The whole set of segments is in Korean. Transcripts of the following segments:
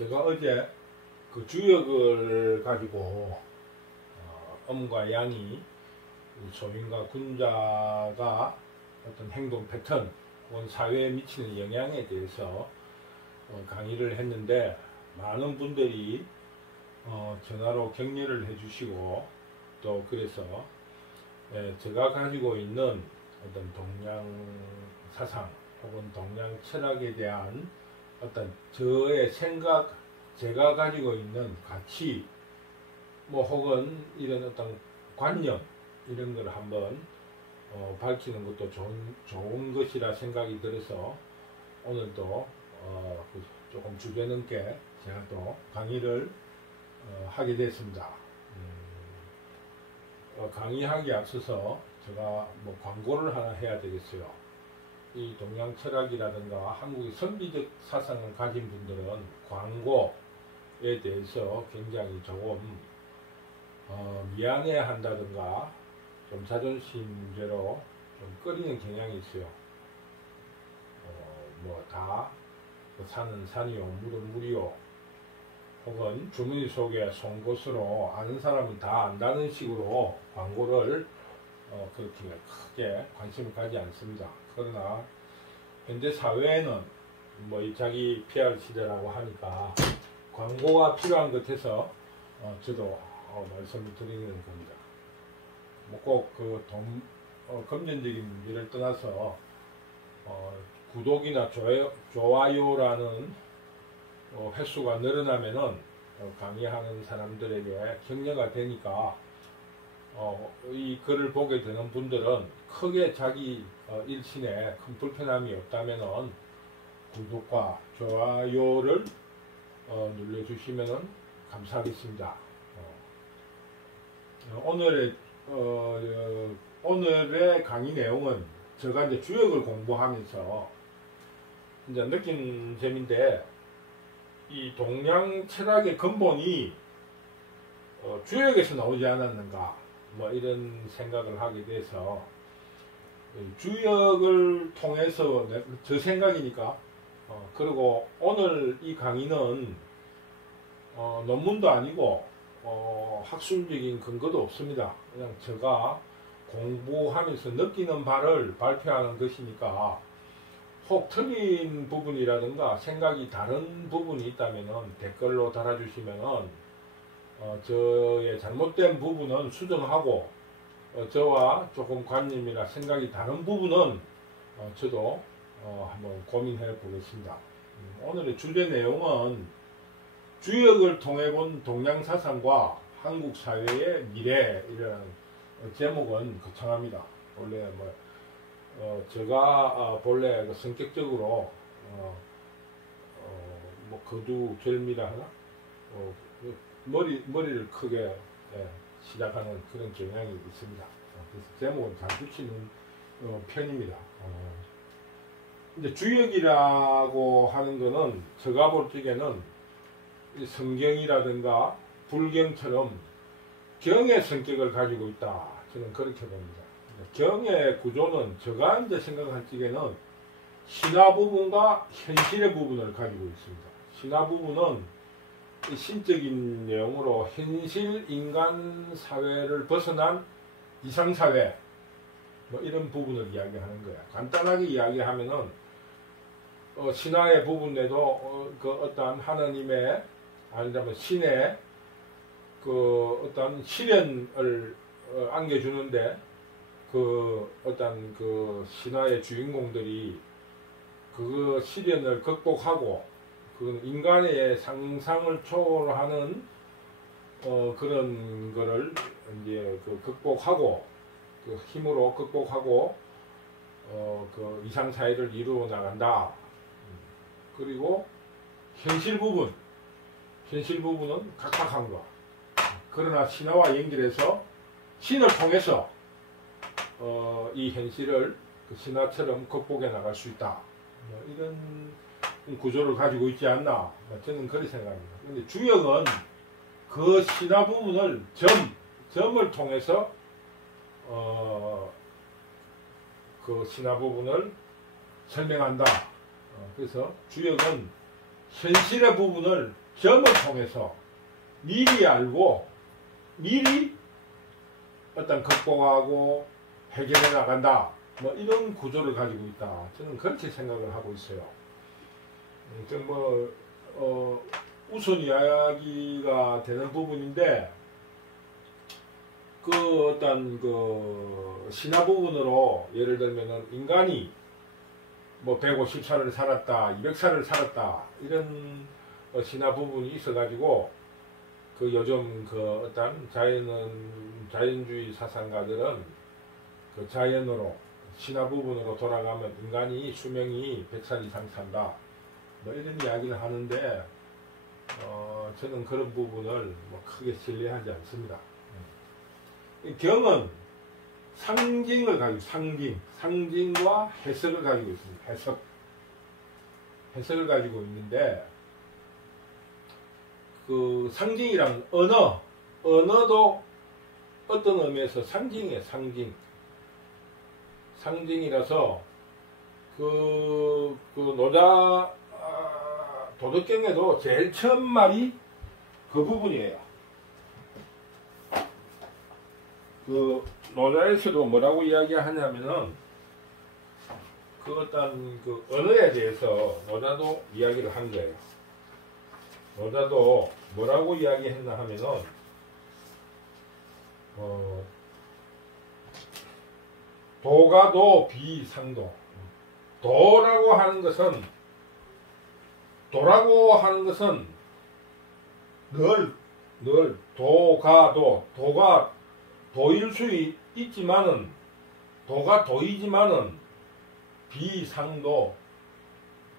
제가 어제 그 주역을 가지고 음과 양이 소인과 군자가 어떤 행동 패턴, 사회에 미치는 영향에 대해서 강의를 했는데, 많은 분들이 전화로 격려를 해주시고, 또 그래서 제가 가지고 있는 어떤 동양 사상 혹은 동양 철학에 대한 어떤 저의 생각, 제가 가지고 있는 가치, 혹은 이런 어떤 관념, 이런 걸 한번 밝히는 것도 좋은 것이라 생각이 들어서 오늘도 조금 주제넘게 제가 또 강의를 하게 됐습니다. 강의하기에 앞서서 제가 광고를 하나 해야 되겠어요. 이 동양 철학이라든가 한국의 선비적 사상을 가진 분들은 광고에 대해서 굉장히 조금 미안해 한다든가 좀 자존심 문제로 좀 꺼리는 경향이 있어요. 다 산은 산이요, 물은 물이요, 혹은 주머니 속에 송곳으로 아는 사람은 다 안다는 식으로 광고를 그렇게 크게 관심을 가지 않습니다. 그러나 현재 사회에는 이 자기 PR 시대라고 하니까 광고가 필요한 것 같아서 저도 말씀을 드리는 겁니다. 꼭 금전적인 문제를 떠나서 구독이나 좋아요라는 횟수가 늘어나면은 강의하는 사람들에게 격려가 되니까 이 글을 보게 되는 분들은 크게 자기 일신에 큰 불편함이 없다면은 구독과 좋아요를 눌러주시면은 감사하겠습니다. 오늘의 강의 내용은 제가 이제 주역을 공부하면서 이제 느낀 점인데, 이 동양 철학의 근본이 주역에서 나오지 않았는가, 이런 생각을 하게 돼서 주역을 통해서 저 생각이니까 그리고 오늘 이 강의는 논문도 아니고 학술적인 근거도 없습니다. 그냥 제가 공부하면서 느끼는 바를 발표하는 것이니까, 혹 틀린 부분이라든가 생각이 다른 부분이 있다면 댓글로 달아주시면은 저의 잘못된 부분은 수정하고, 저와 조금 관념이나 생각이 다른 부분은 저도 한번 고민해 보겠습니다. 오늘의 주제 내용은 주역을 통해 본 동양 사상과 한국 사회의 미래, 이런 제목은 거창합니다. 원래 제가 본래 성격적으로 거두절미라 하나, 머리를 크게 시작하는 그런 경향이 있습니다. 그래서 제목은 잘 붙이는 편입니다. 이제 주역이라고 하는 거는 제가 볼 적에는 성경이라든가 불경처럼 경의 성격을 가지고 있다, 저는 그렇게 봅니다. 경의 구조는 제가 이제 생각할 적에는 신화 부분과 현실의 부분을 가지고 있습니다. 신화 부분은 신적인 내용으로 현실 인간 사회를 벗어난 이상사회, 이런 부분을 이야기하는 거야. 간단하게 이야기하면은 신화의 부분에도 어떠한 하나님의, 아니면 신의 어떤 시련을 안겨주는데, 어떤 신화의 주인공들이 그 시련을 극복하고, 인간의 상상을 초월하는 그런 거를 이제 극복하고, 힘으로 극복하고 이상사회를 이루어 나간다. 그리고 현실 부분은 각박한 거. 그러나 신화와 연결해서 신을 통해서 이 현실을 신화처럼 극복해 나갈 수 있다. 이런 구조를 가지고 있지 않나, 저는 그렇게 생각합니다. 그런데 주역은 그 신화 부분을 점을 통해서 그 신화 부분을 설명한다. 그래서 주역은 현실의 부분을 점을 통해서 미리 알고 미리 어떤 극복하고 해결해 나간다. 뭐 이런 구조를 가지고 있다. 저는 그렇게 생각을 하고 있어요. 우선 이야기가 되는 부분인데 그 어떤 그 신화 부분으로 예를 들면은 인간이 뭐 150살을 살았다, 200살을 살았다 이런 신화 부분이 있어가지고 그 요즘 그 어떤 자연주의 사상가들은 그 자연으로 신화 부분으로 돌아가면 인간이 수명이 100살 이상 산다 뭐 이런 이야기를 하는데 저는 그런 부분을 뭐 크게 신뢰하지 않습니다. 경은 상징을 가지고 상징과 해석을 가지고 있습니다. 해석을 가지고 있는데 그 상징이란 언어도 어떤 의미에서 상징이에요. 상징이라서 그 노자 도덕경에도 제일 처음 말이 그 부분이에요. 그 노자에서도 뭐라고 이야기하냐면은 그 어떤 그 언어에 대해서 노자도 이야기를 한 거예요. 노자도 뭐라고 이야기했나 하면은 도가도 비상도 도라고 하는 것은 늘 도가 도일 수 있지만은 도가 도이지만은 비상도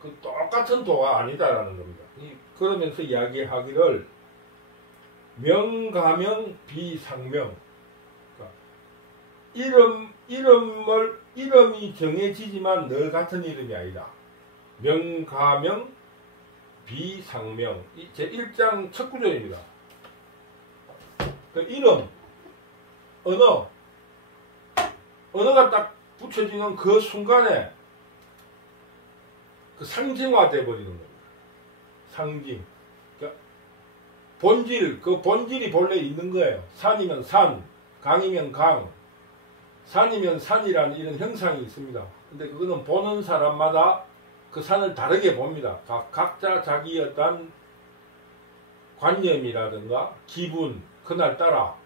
그 똑같은 도가 아니다라는 겁니다. 그러면서 이야기하기를 명가명 비상명 그러니까 이름이 정해지지만 늘 같은 이름이 아니다. 명가명 비상명 제 1장 첫 구절입니다. 그 이름 언어가 딱 붙여지는 그 순간에 그 상징화돼 버리는 겁니다. 상징. 그러니까 그 본질이 본래 있는 거예요. 산이면 산, 강이면 강. 산이면 산이라는 이런 형상이 있습니다. 근데 그거는 보는 사람마다 그 산을 다르게 봅니다. 각자 자기 어떤 관념이라든가 기분, 그날따라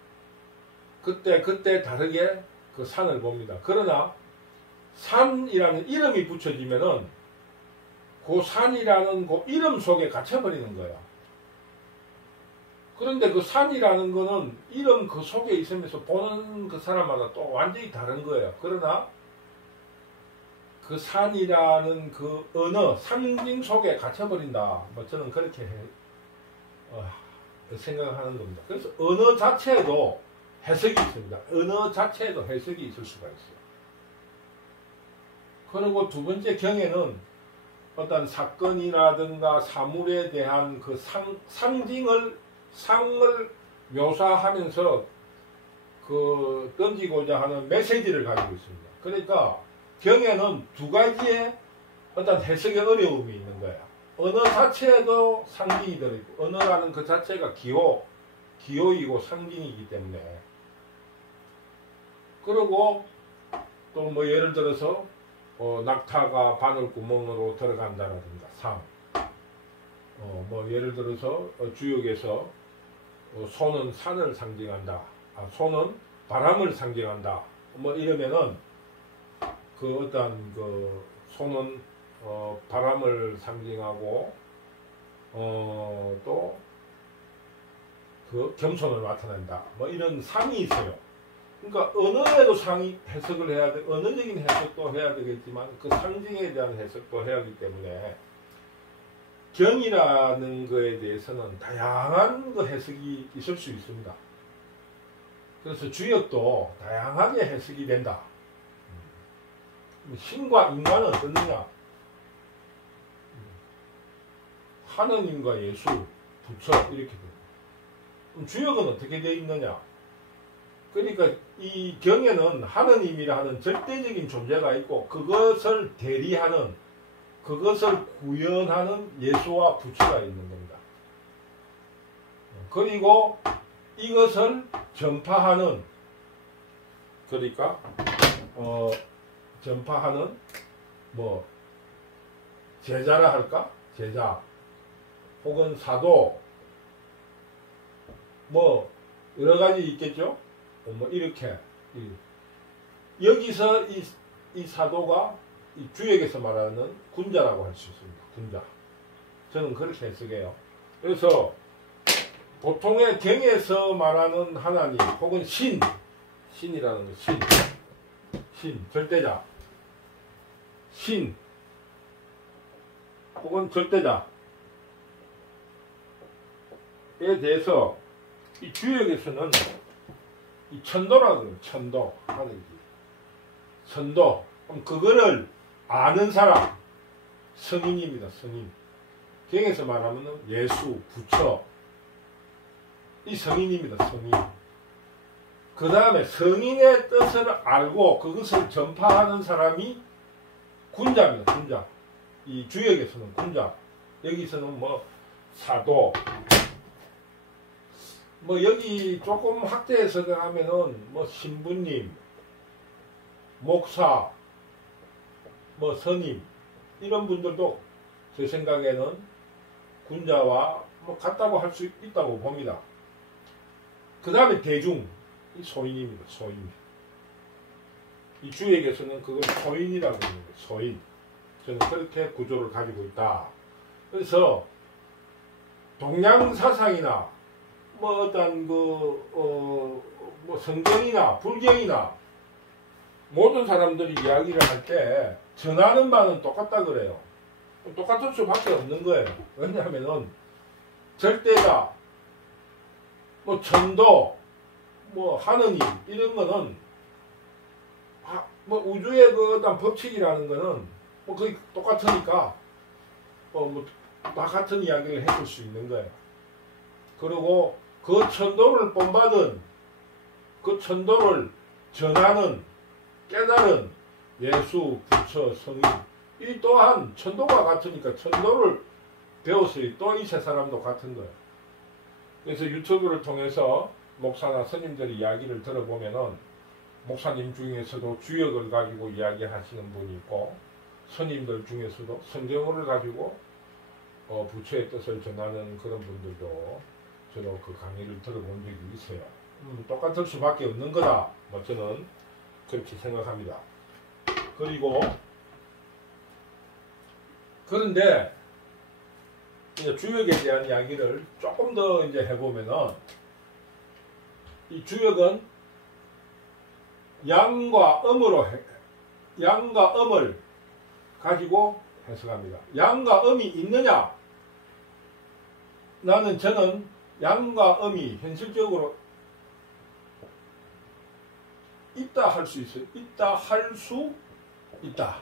그때 다르게 그 산을 봅니다. 그러나 산이라는 이름이 붙여지면은 그 산이라는 그 이름 속에 갇혀버리는 거예요. 그런데 그 산이라는 거는 이름 그 속에 있으면서 보는 그 사람마다 또 완전히 다른 거예요. 그러나 그 산이라는 그 언어, 상징 속에 갇혀버린다. 뭐 저는 그렇게 생각하는 겁니다. 그래서 언어 자체에도 해석이 있습니다. 언어 자체에도 해석이 있을 수가 있어요. 그리고 두 번째 경에는 어떤 사건이라든가 사물에 대한 그 상을 묘사하면서 그 던지고자 하는 메시지를 가지고 있습니다. 그러니까 경에는 두 가지의 어떤 해석의 어려움이 있는 거야. 언어 자체에도 상징이 들어있고 언어라는 그 자체가 기호이고 상징이기 때문에 그리고 또 뭐 예를 들어서 낙타가 바늘구멍으로 들어간다라든가 뭐 예를 들어서 주역에서 소는 산을 상징한다. 소는 바람을 상징한다. 뭐 이러면은 그 어떤 그 소는 바람을 상징하고 또 그 겸손을 나타낸다. 뭐 이런 상이 있어요. 그러니까 언어에도 상이 해석을 해야 돼. 언어적인 해석도 해야 되겠지만 그 상징에 대한 해석도 해야 하기 때문에 경이라는 거에 대해서는 다양한 그 해석이 있을 수 있습니다. 그래서 주역도 다양하게 해석이 된다. 신과 인간은 어떻느냐? 하느님과 예수, 부처 이렇게 됩니다. 그럼 주역은 어떻게 되어 있느냐? 그러니까 이 경에는 하느님이라 하는 절대적인 존재가 있고 그것을 대리하는 그것을 구현하는 예수와 부처가 있는 겁니다. 그리고 이것을 전파하는, 그러니까 전파하는 뭐 제자라 할까? 제자 혹은 사도 뭐 여러 가지 있겠죠. 뭐 이렇게 여기서 이 사도가 이 주역에서 말하는 군자라고 할 수 있습니다. 군자. 저는 그렇게 해석해요. 그래서 보통의 경에서 말하는 하나님 혹은 신이라는 것, 신, 절대자, 신 혹은 절대자에 대해서 이 주역에서는 이 천도라고 해요. 천도, 하늘이지. 천도. 그럼 그거를 아는 사람, 성인입니다. 성인. 경에서 말하면 예수, 부처, 이 성인입니다. 성인. 그 다음에 성인의 뜻을 알고 그것을 전파하는 사람이 군자입니다. 군자. 이 주역에서는 군자. 여기서는 뭐 사도. 뭐 여기 조금 확대해서 하면은 뭐 신부님, 목사, 뭐 스님 이런 분들도 제 생각에는 군자와 뭐 같다고 할 수 있다고 봅니다. 그 다음에 대중, 이 소인입니다. 소인. 이 주역에서는 그걸 소인이라고 합니다. 소인. 저는 그렇게 구조를 가지고 있다. 그래서 동양사상이나 뭐 어떤 뭐 성경이나 불경이나 모든 사람들이 이야기를 할 때 전하는 바는 똑같다 그래요. 똑같을 수밖에 없는 거예요. 왜냐하면은 절대자, 뭐 천도, 뭐 하느님 이런 거는 뭐 우주의 그 어떤 법칙이라는 거는 뭐 거의 똑같으니까 뭐 다 같은 이야기를 해줄 수 있는 거예요. 그리고 그 천도를 본받은 그 천도를 전하는 깨달은 예수, 부처, 성인 이 또한 천도가 같으니까 천도를 배웠어요. 또 이 세 사람도 같은 거예요. 그래서 유튜브를 통해서 목사나 스님들의 이야기를 들어보면은 목사님 중에서도 주역을 가지고 이야기하시는 분이 있고 스님들 중에서도 성경을 가지고 부처의 뜻을 전하는 그런 분들도 저도 그 강의를 들어본 적이 있어요. 똑같을 수밖에 없는 거다. 뭐 저는 그렇게 생각합니다. 그리고 그런데 이제 주역에 대한 이야기를 조금 더 이제 해보면은 이 주역은 양과 음을 가지고 해석합니다. 양과 음이 있느냐? 저는 양과 음이 현실적으로 있다 할 수 있어요. 있다 할 수 있다.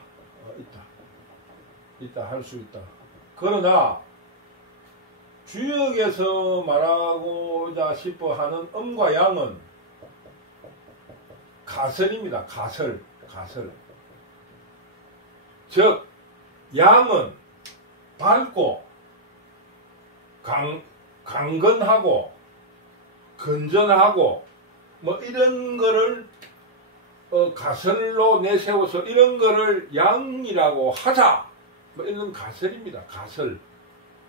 있다 할 수 있다. 그러나 주역에서 말하고자 싶어 하는 음과 양은 가설입니다. 가설. 즉 양은 밝고 강건하고 건전하고 뭐 이런 거를 가설로 내세워서 이런 거를 양이라고 하자 뭐 이런 가설입니다. 가설.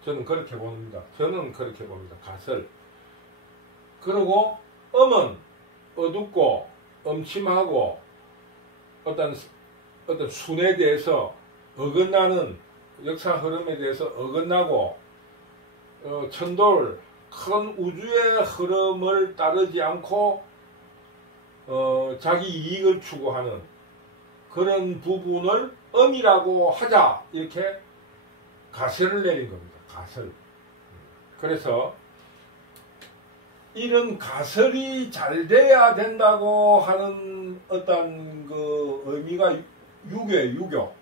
저는 그렇게 봅니다. 가설. 그리고 음은 어둡고 음침하고 어떤 순에 대해서 어긋나는 역사 흐름에 대해서 어긋나고 천도를 큰 우주의 흐름을 따르지 않고 자기 이익을 추구하는 그런 부분을 음이라고 하자 이렇게 가설을 내린 겁니다. 가설. 그래서 이런 가설이 잘 돼야 된다고 하는 어떤 그 의미가 유교예요. 유교.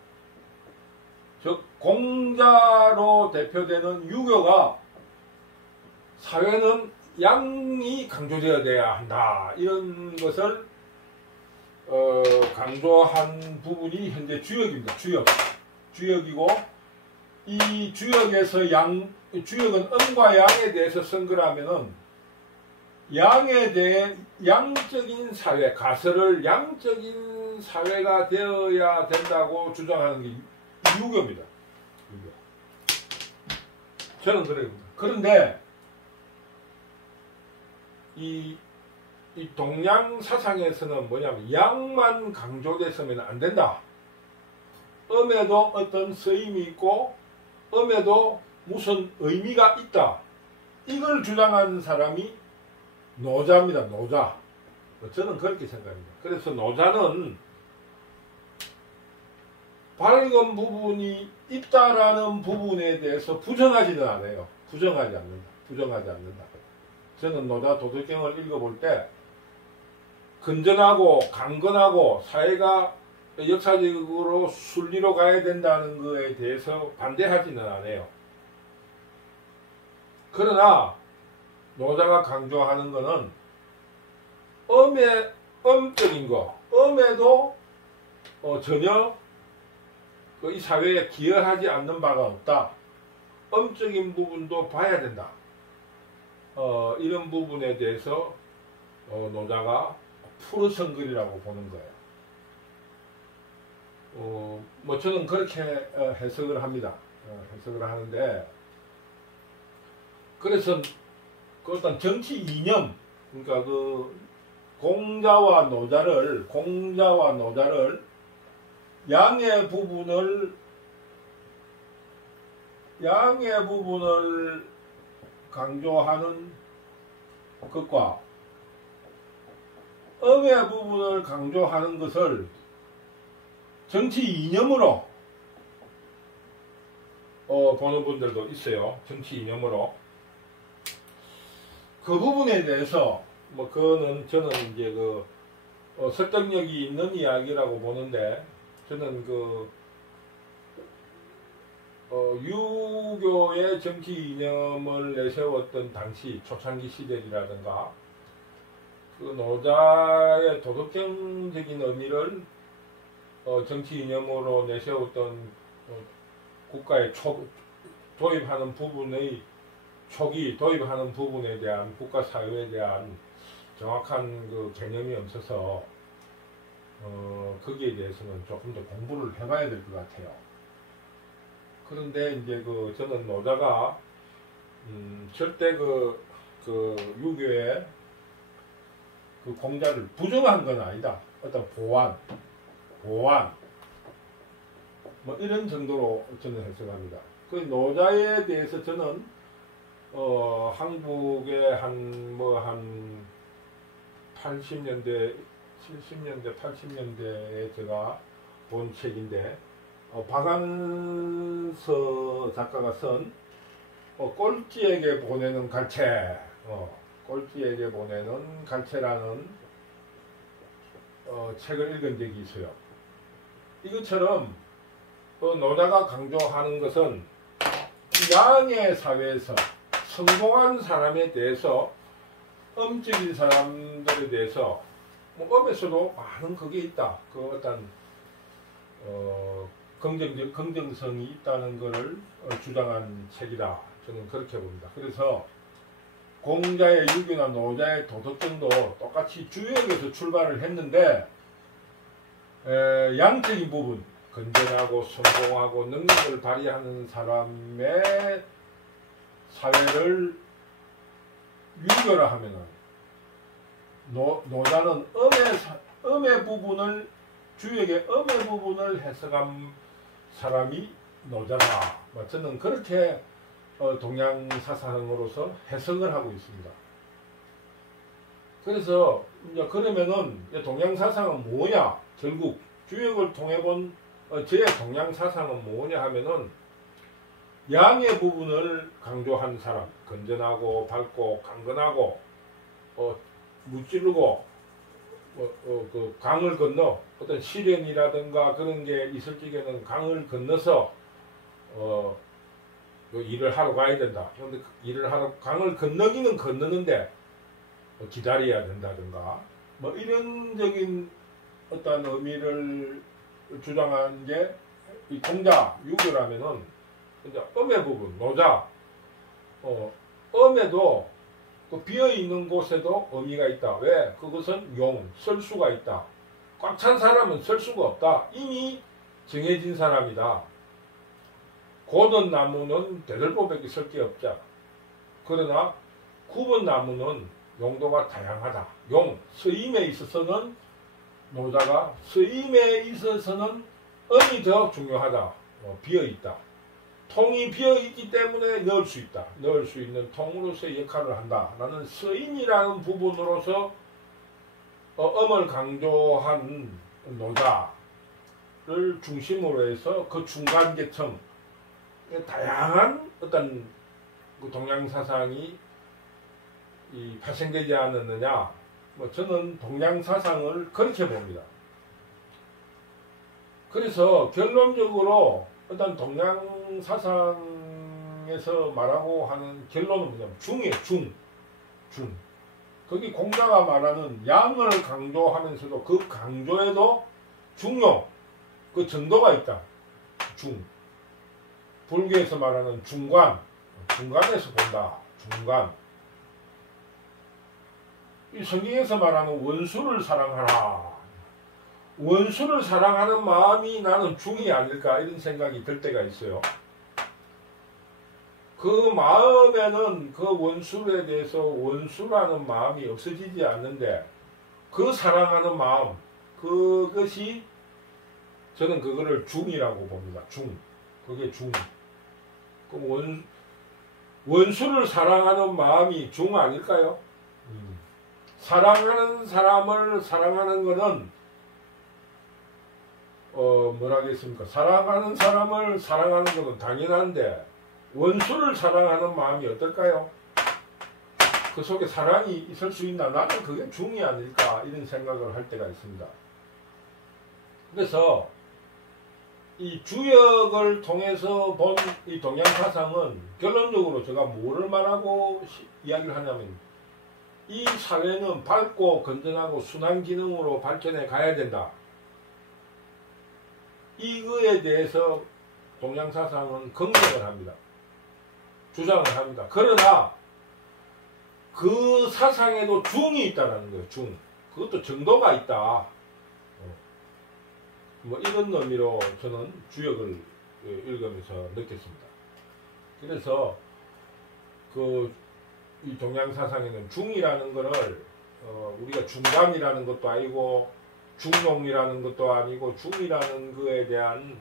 즉 공자로 대표되는 유교가 사회는 양이 강조되어야 한다. 이런 것을 강조한 부분이 현재 주역입니다. 주역이고 이 주역에서 주역은 음과 양에 대해서 쓴 거라면은 양에 대해 양적인 사회, 가설을 양적인 사회가 되어야 된다고 주장하는 게 유교입니다. 유교. 저는 그래요. 그런데 이 동양 사상에서는 뭐냐면 양만 강조됐으면 안 된다. 음에도 어떤 쓰임이 있고 음에도 무슨 의미가 있다. 이걸 주장하는 사람이 노자입니다. 노자. 저는 그렇게 생각합니다. 그래서 노자는 밝은 부분이 있다라는 부분에 대해서 부정하지는 않아요. 부정하지 않는다. 저는 노자 도덕경을 읽어볼 때 건전하고 강건하고 사회가 역사적으로 순리로 가야 된다는 것에 대해서 반대하지는 않아요. 그러나 노자가 강조하는 것은 음적인 거, 음에도 전혀 이 사회에 기여하지 않는 바가 없다. 음적인 부분도 봐야 된다. 이런 부분에 대해서 노자가 풀어선 글이라고 보는 거예요. 뭐 저는 그렇게 해석을 합니다. 해석을 하는데, 그래서 그 어떤 정치 이념, 그러니까 그 공자와 노자를 양의 부분을 강조하는 것과 음의 부분을 강조하는 것을 정치 이념으로 보는 분들도 있어요. 정치 이념으로. 그 부분에 대해서 뭐 그거는 저는 이제 그 설득력이 있는 이야기라고 보는데, 저는 그 유교의 정치 이념을 내세웠던 당시 초창기 시대이라든가 그 노자의 도덕경적인 의미를 정치 이념으로 내세웠던 국가에 도입하는 부분의 도입하는 부분에 대한 국가 사회에 대한 정확한 그 개념이 없어서 거기에 대해서는 조금 더 공부를 해봐야 될 것 같아요. 그런데 이제 그 저는 노자가 절대 그 유교의 그 공자를 부정한 건 아니다. 어떤 보완 뭐 이런 정도로 저는 해석합니다. 그 노자에 대해서 저는 한국의 한 80년대, 70년대, 80년대에 제가 본 책인데, 박안서 작가가 쓴 꼴찌에게 보내는 갈채, 꼴찌에게 보내는 갈채라는 책을 읽은 적이 있어요. 이것처럼 노자가 강조하는 것은 양의 사회에서 성공한 사람에 대해서, 음적인 사람들에 대해서 음에서도 많은 그게 있다. 그 어떤 긍정성이 있다는 것을 주장한 책이다. 저는 그렇게 봅니다. 그래서 공자의 유교나 노자의 도덕경도 똑같이 주역에서 출발을 했는데, 양적인 부분, 건전하고 성공하고 능력을 발휘하는 사람의 사회를 유교라 하면은 노자는 음의 부분을, 주역의 음의 부분을 해석한 사람이 노자다. 저는 그렇게 동양 사상으로서 해석을 하고 있습니다. 그래서 이제 그러면은 동양 사상은 뭐냐? 결국 주역을 통해 본 제 동양 사상은 뭐냐 하면은 양의 부분을 강조한 사람, 건전하고 밝고 강건하고 무찌르고 그 강을 건너 어떤 시련이라든가 그런 게 있을 적에는 강을 건너서 일을 하러 가야 된다. 그런데 일을 하러 강을 건너기는 건너는데 기다려야 된다든가 뭐 이런적인 어떤 의미를 주장하는 게 이 공자 유교라면은 이제 음의 부분, 노자. 음에도 또 비어있는 곳에도 의미가 있다. 왜? 그것은 용, 쓸 수가 있다. 꽉 찬 사람은 쓸 수가 없다. 이미 정해진 사람이다. 고든 나무는 대들보밖에 쓸 게 없자. 그러나 굽은 나무는 용도가 다양하다. 용, 쓰임에 있어서는 노자가 쓰임에 있어서는 음이 더 중요하다. 비어있다. 통이 비어있기 때문에 넣을 수 있다. 넣을 수 있는 통으로서의 역할을 한다. 라는 쓰임이라는 부분으로서 음을 강조한 노자를 중심으로 해서 그 중간계층 다양한 어떤 그 동양사상이 발생되지 않았느냐. 저는 동양사상을 그렇게 봅니다. 그래서 결론적으로 어떤 동양사상에서 말하고 하는 결론은 뭐냐면 중이에요. 중. 거기 공자가 말하는 양을 강조하면서도 그 강조에도 중용, 그 정도가 있다. 중. 불교에서 말하는 중간, 중간에서 본다. 중간. 이 성경에서 말하는 원수를 사랑하라. 원수를 사랑하는 마음이 나는 중이 아닐까 이런 생각이 들 때가 있어요. 그 마음에는 그 원수에 대해서 원수라는 마음이 없어지지 않는데 그 사랑하는 마음, 그것이 저는 그거를 중이라고 봅니다. 중. 그게 중. 그럼 원수를 사랑하는 마음이 중 아닐까요? 사랑하는 사람을 사랑하는 것은 뭐라겠습니까? 사랑하는 사람을 사랑하는 것은 당연한데 원수를 사랑하는 마음이 어떨까요? 그 속에 사랑이 있을 수 있나? 나는 그게 중이 아닐까 이런 생각을 할 때가 있습니다. 그래서 이 주역을 통해서 본 이 동양사상은 결론적으로 제가 뭐를 말하고 이야기를 하냐면 이 사회는 밝고 건전하고 순한 기능으로 발전해 가야 된다. 이거에 대해서 동양사상은 긍정을 합니다. 주장을 합니다. 그러나 그 사상에도 중이 있다는 거예요. 중. 그것도 정도가 있다. 뭐 이런 의미로 저는 주역을 읽으면서 느꼈습니다. 그래서 이 동양사상에는 중이라는 것을 우리가 중간이라는 것도 아니고 중용이라는 것도 아니고 중이라는 것에 대한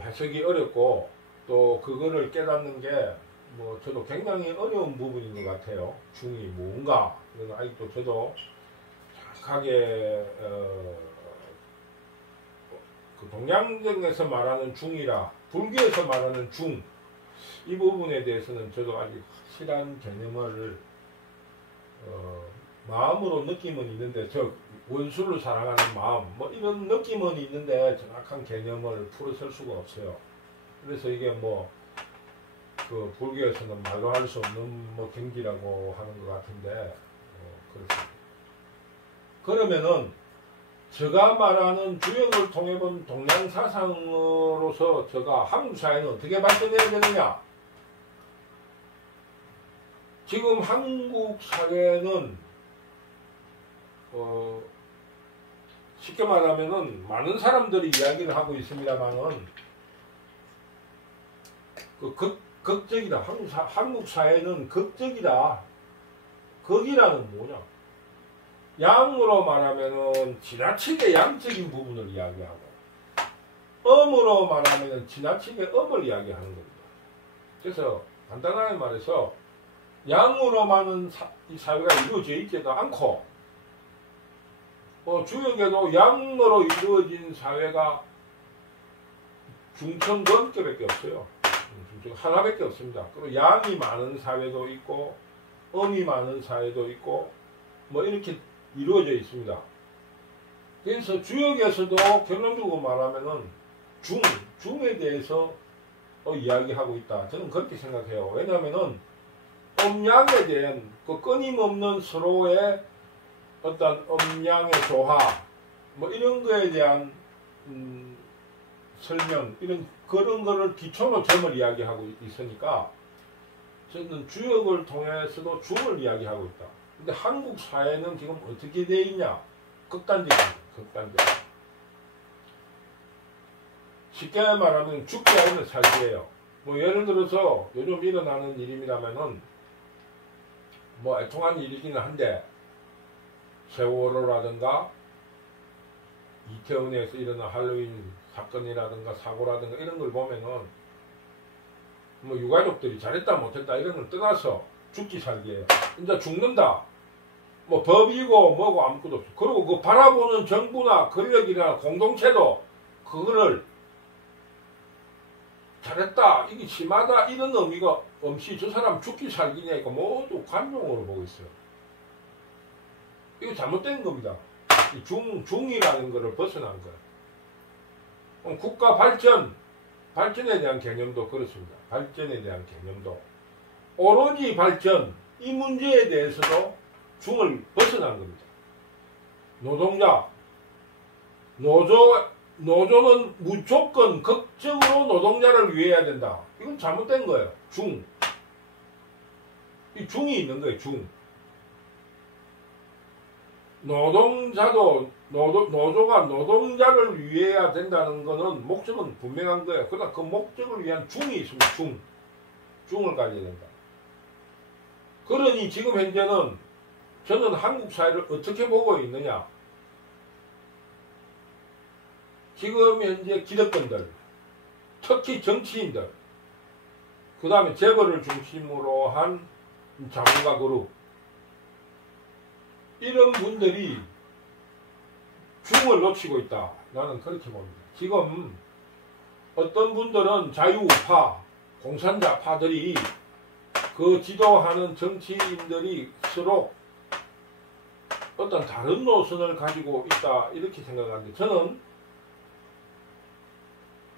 해석이 어렵고 또 그거를 깨닫는 게 뭐 저도 굉장히 어려운 부분인 것 같아요. 중이 뭔가 그래서 아직도 저도 정확하게 그 동양정에서 말하는 중이라 불교에서 말하는 중 이 부분에 대해서는 저도 아직 확실한 개념을 마음으로 느낌은 있는데 저 원수를 사랑하는 마음 뭐 이런 느낌은 있는데 정확한 개념을 풀어설 수가 없어요. 그래서 이게 뭐 그 불교에서는 말로 할 수 없는 뭐 경지라고 하는 것 같은데 그렇습니다. 그러면은 제가 말하는 주역을 통해 본 동양사상으로서 제가 한국 사회는 어떻게 발전해야 되느냐? 지금 한국 사회는 쉽게 말하면은 많은 사람들이 이야기를 하고 있습니다만은 극적이다. 한국 사회는 극적이다. 극이라는 뭐냐? 양으로 말하면은 지나치게 양적인 부분을 이야기하고 음으로 말하면은 지나치게 음을 이야기하는 겁니다. 그래서 간단하게 말해서 양으로만은 이 사회가 이루어져 있지도 않고 주역에도 양으로 이루어진 사회가 중천 넘게밖에 없어요. 중천 하나밖에 없습니다. 그리고 양이 많은 사회도 있고 음이 많은 사회도 있고 뭐 이렇게 이루어져 있습니다. 그래서 주역에서도 결론적으로 말하면은 중에 대해서 이야기하고 있다. 저는 그렇게 생각해요. 왜냐하면은 음양에 대한 그 끊임없는 서로의 어떤 음양의 조화 뭐 이런 거에 대한 설명 이런 그런 거를 기초로 점을 이야기하고 있으니까 저는 주역을 통해서도 중을 이야기하고 있다. 근데 한국 사회는 지금 어떻게 되어 있냐? 극단적입니다. 극단적. 쉽게 말하면 죽기 아니면 살기예요. 뭐 예를 들어서 요즘 일어나는 일입니다면은 뭐 애통한 일이기는 한데 세월호라든가 이태원에서 일어난 할로윈 사건이라든가 사고라든가 이런 걸 보면은 뭐 유가족들이 잘했다 못했다 이런 걸 떠나서 죽기 살기예요. 이제 죽는다. 뭐 법이고 뭐고 아무것도 없어. 그리고 그 바라보는 정부나 권력이나 공동체도 그거를 잘했다, 이게 심하다 이런 의미가 없이 저 사람 죽기 살기냐니까 모두 관용으로 보고 있어요. 이거 잘못된 겁니다. 이 중이라는 거를 벗어난 거예요. 국가 발전에 대한 개념도 그렇습니다. 발전에 대한 개념도 오로지 발전, 이 문제에 대해서도 중을 벗어난 겁니다. 노동자, 노조는 무조건 극적으로 노동자를 위해야 된다. 이건 잘못된 거예요. 이 중이 있는 거예요. 노조가 노동자를 위해야 된다는 거는 목적은 분명한 거예요. 그러나 그 목적을 위한 중이 있습니다. 중을 가져야 된다. 그러니 지금 현재는 저는 한국 사회를 어떻게 보고 있느냐. 지금 현재 기득권들, 특히 정치인들, 그 다음에 재벌을 중심으로 한 자본가 그룹, 이런 분들이 중을 놓치고 있다. 나는 그렇게 봅니다. 지금 어떤 분들은 자유우파, 공산자파들이 그 지도하는 정치인들이 서로 어떤 다른 노선을 가지고 있다 이렇게 생각하는데, 저는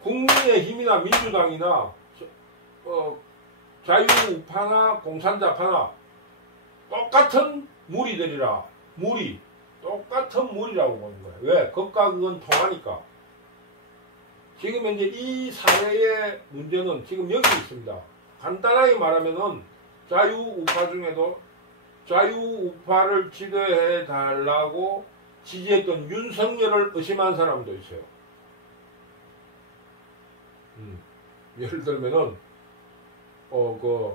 국민의힘이나 민주당이나 자유우파나 공산자파나 똑같은 무리들이라, 똑같은 무리라고 보는 거예요. 왜? 극과 극은 통하니까. 지금 현재 이 사회의 문제는 지금 여기 있습니다. 간단하게 말하면은 자유우파 중에도 자유우파를 지도해 달라고 지지했던 윤석열을 의심한 사람도 있어요. 예를 들면은 그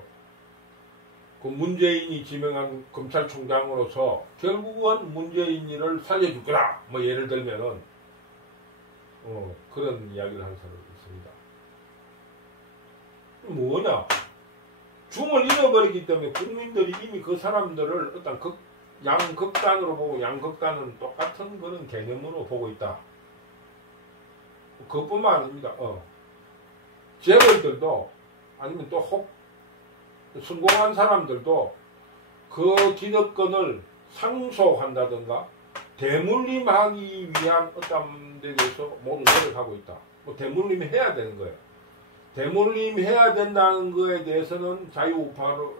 문재인이 지명한 검찰총장으로서 결국은 문재인이를 살려줄 거다. 뭐 예를 들면은 그런 이야기를 한 사람이 있습니다. 뭐냐? 중을 잃어버리기 때문에 국민들이 이미 그 사람들을 어떤 양극단으로 보고, 양극단은 똑같은 그런 개념으로 보고 있다. 그것뿐만 아닙니다. 재벌들도 아니면 또 성공한 사람들도 그 기득권을 상속한다든가 대물림하기 위한 어떤 데 대해서 모두 노력하고 있다. 뭐 대물림 해야 되는 거예요. 대물림 해야 된다는 거에 대해서는 자유우파들로서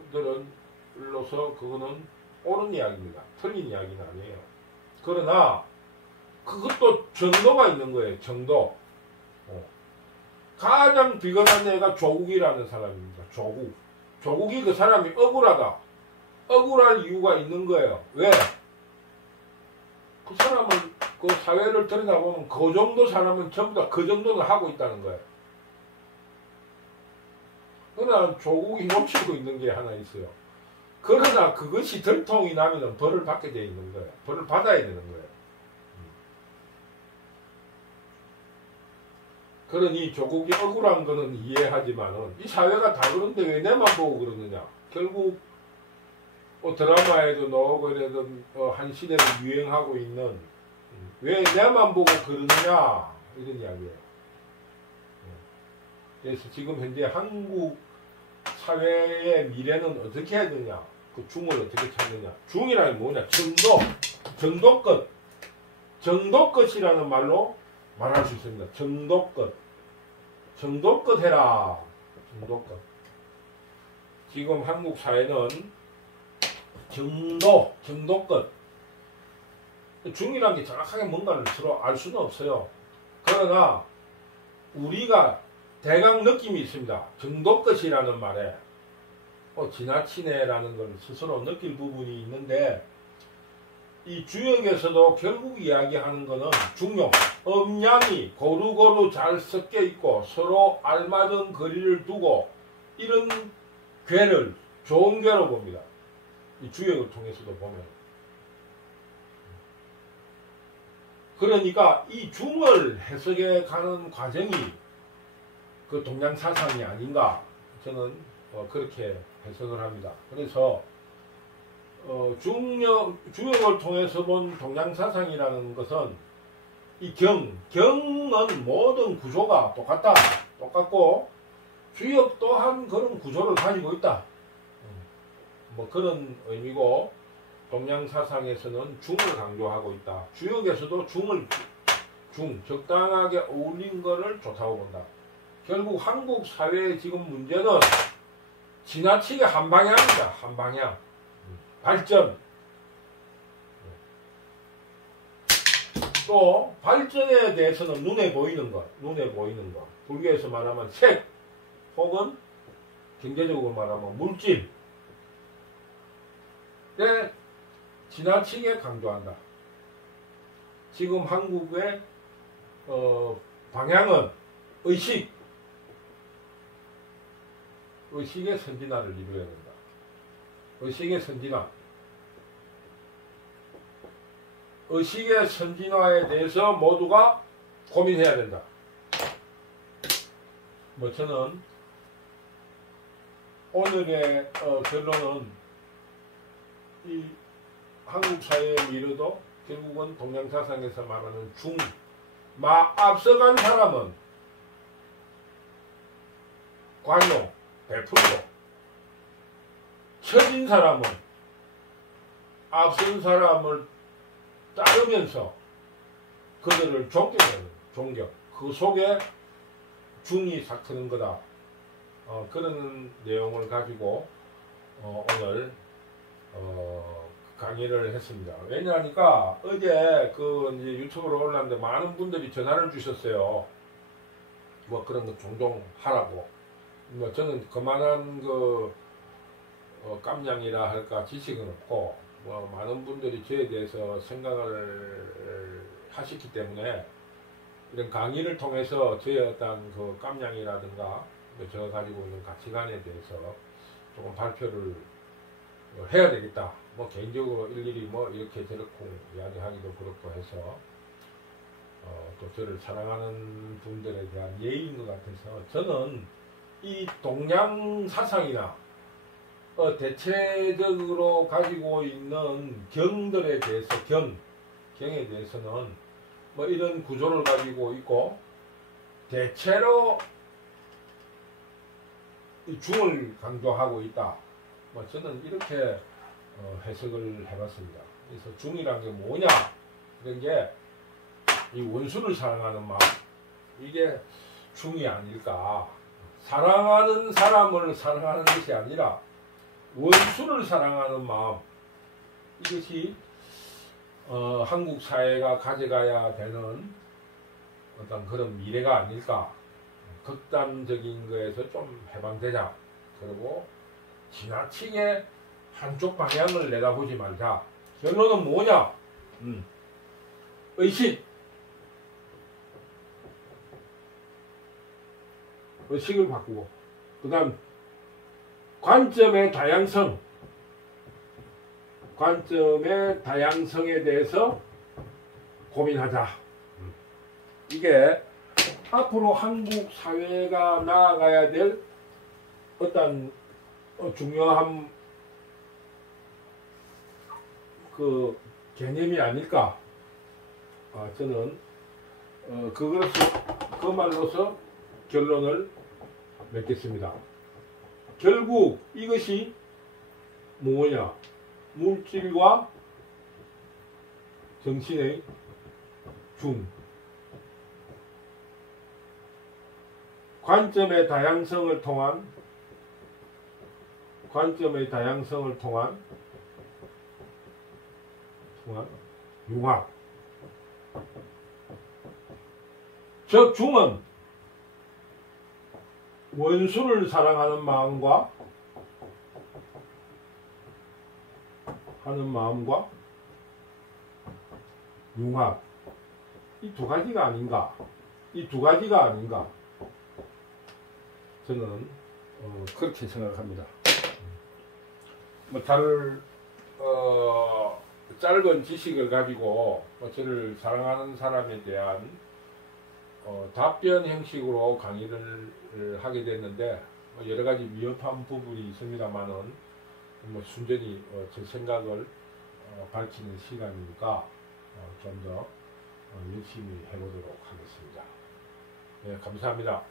그거는 옳은 이야기입니다. 틀린 이야기는 아니에요. 그러나 그것도 정도가 있는 거예요. 정도. 가장 비근한 애가 조국이라는 사람입니다. 조국이 그 사람이 억울하다. 억울할 이유가 있는 거예요. 왜? 그 사람은 그 사회를 들여다보면 그 정도 사람은 전부 다 그 정도는 하고 있다는 거예요. 그러나 조국이 놓치고 있는 게 하나 있어요. 그러나 그것이 들통이 나면 벌을 받게 돼 있는 거예요. 벌을 받아야 되는 거예요. 그러니 조국이 억울한 거는 이해하지만은 이 사회가 다 그런데 왜 내만 보고 그러느냐. 결국 드라마에도 나오고 이러던 한 시대를 유행하고 있는 왜 내만 보고 그러느냐 이런 이야기예요. 그래서 지금 현재 한국 사회의 미래는 어떻게 해야 되냐, 그 중을 어떻게 찾느냐. 중이라는 게 뭐냐, 정도껏이라는 말로 말할 수 있습니다. 정도껏 해라. 정도껏. 지금 한국 사회는 정도껏. 중이라는 게 정확하게 뭔가를 서로 알 수는 없어요. 그러나 우리가 대강 느낌이 있습니다. 정도 것이라는 말에 지나치네라는 걸 스스로 느낄 부분이 있는데, 이 주역에서도 결국 이야기하는 것은 중용, 음양이 고루고루 잘 섞여 있고 서로 알맞은 거리를 두고 이런 괴를 좋은 괴로 봅니다. 이 주역을 통해서도 보면. 그러니까 이 중을 해석해 가는 과정이 그 동양사상이 아닌가, 저는 그렇게 해석을 합니다. 그래서 주역을 통해서 본 동양사상이라는 것은 이 경은 모든 구조가 똑같고 주역 또한 그런 구조를 가지고 있다. 뭐 그런 의미고, 동양사상에서는 중을 강조하고 있다. 주역에서도 적당하게 어울린 것을 좋다고 본다. 결국 한국 사회의 지금 문제는 지나치게 한 방향입니다. 한 방향. 발전. 또 발전에 대해서는 눈에 보이는 것. 불교에서 말하면 색, 혹은 경제적으로 말하면 물질. 에 지나치게 강조한다. 지금 한국의 방향은 의식의 선진화를 이루어야 된다. 의식의 선진화에 대해서 모두가 고민해야 된다. 뭐 저는 오늘의 결론은 이 한국 사회의 미래도 결국은 동양사상에서 말하는 앞서간 사람은 관용, 베풀고, 처진 사람은 앞선 사람을 따르면서 그들을 존경해야 존경. 그 속에 중이 삭트는 거다. 그런 내용을 가지고 오늘 강의를 했습니다. 왜냐하니까 어제 이제 유튜브로 올랐는데 많은 분들이 전화를 주셨어요. 뭐 그런 거 종종 하라고. 뭐 저는 그만한 깜냥이라 할까 지식은 없고, 뭐 많은 분들이 저에 대해서 생각을 하셨기 때문에 이런 강의를 통해서 저의 어떤 그 깜냥이라든가 제가 가지고 있는 가치관에 대해서 조금 발표를 해야 되겠다. 뭐 개인적으로 일일이 뭐 이렇게 저렇게 이야기하기도 그렇고 해서 또 저를 사랑하는 분들에 대한 예의인 것 같아서, 저는 이 동양 사상이나 대체적으로 가지고 있는 경들에 대해서 경에 대해서는 뭐 이런 구조를 가지고 있고, 대체로 이 중을 강조하고 있다. 뭐 저는 이렇게 해석을 해봤습니다. 그래서 중이란 게 뭐냐, 이런 게 이 원수를 사랑하는 마음, 이게 중이 아닐까. 사랑하는 사람을 사랑하는 것이 아니라 원수를 사랑하는 마음, 이것이 한국 사회가 가져가야 되는 어떤 그런 미래가 아닐까. 극단적인 거에서 좀 해방되자. 그리고 지나치게 한쪽 방향을 내다보지 말자. 결론은 뭐냐? 의식을 바꾸고, 그 다음 관점의 다양성에 대해서 고민하자. 이게 앞으로 한국 사회가 나아가야 될 어떤 중요한 그 개념이 아닐까. 저는 그 말로서 결론을 맺겠습니다. 결국 이것이 뭐냐? 물질과 정신의 관점의 다양성을 통한 융합. 즉 중은 원수를 사랑하는 마음과 융합, 이 두 가지가 아닌가, 저는 그렇게 생각합니다. 뭐 짧은 지식을 가지고 저를 사랑하는 사람에 대한 답변 형식으로 강의를 하게 됐는데 여러 가지 위협한 부분이 있습니다만은 순전히 제 생각을 밝히는 시간이니까 좀 더 열심히 해보도록 하겠습니다. 네, 감사합니다.